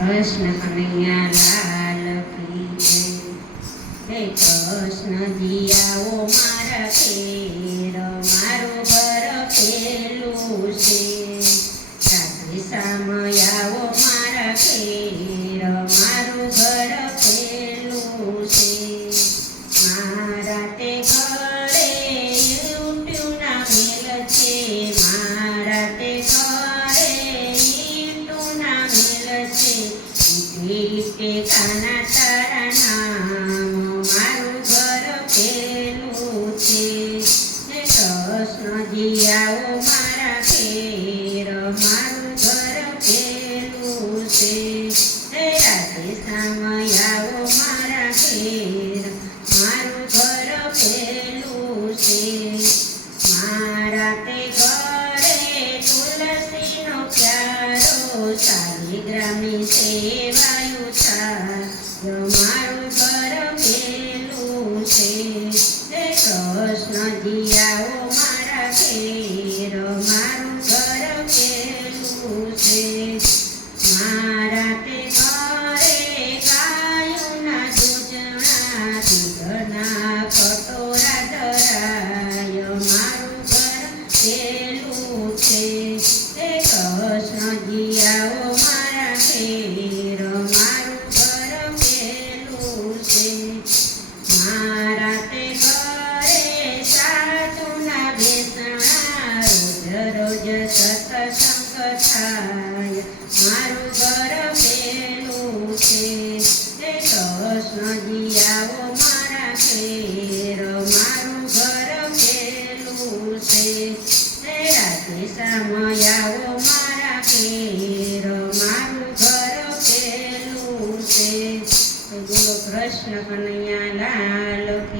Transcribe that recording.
કૃષ્ણ કનૈયા લાલ કી જય. હે કૃષ્ણજી આવો મારા ઘેર, મારું ઘર પેલું છે. રાત્રે સામય આવો મારા ઘેર, મારું ઘર પેલું છે. મારા તે ઘરે ઈંટુના મેલ છે, મારા તે ઘરે ઈંટુના મેલ છે. ઈટે કાના તારા નામ, મારું ઘર પેલું છે. હે કૃષ્ણજી આવો મારા ઘેર, મારું ઘર પેલું છે. હે રાધે સામય આવો મારા ઘેર, મારું ઘર પેલું છે. મારા તે ઘરે તુલસીનો પ્યારો, શાલિગ્રામની સેવાયું થાય, મારું ઘર પેલું છે. હે કૃષ્ણજી આવો મારા ઘેર, મારું ઘર પેલું છે. મારા તે ઘરે ગાયોના દૂધણા, દૂધના કટોરા ધરાય, મારું ઘર પેલું છે. હે કૃષ્ણજી આવો મારા ઘેર, મારું ઘર પેલું છે. મારા તે ઘરે સાધુના બેસણા, રોજ રોજ સત્સંગ થાય, મારું ઘર પેલું છે. હે કૃષ્ણજી આવો મારા ઘેર, મારું ઘર પેલું છે. હે રાધે સામય આવો મારા ઘેર, મારું ઘર પેલું છે. બોલો કૃષ્ણ કનૈયા લાલ કી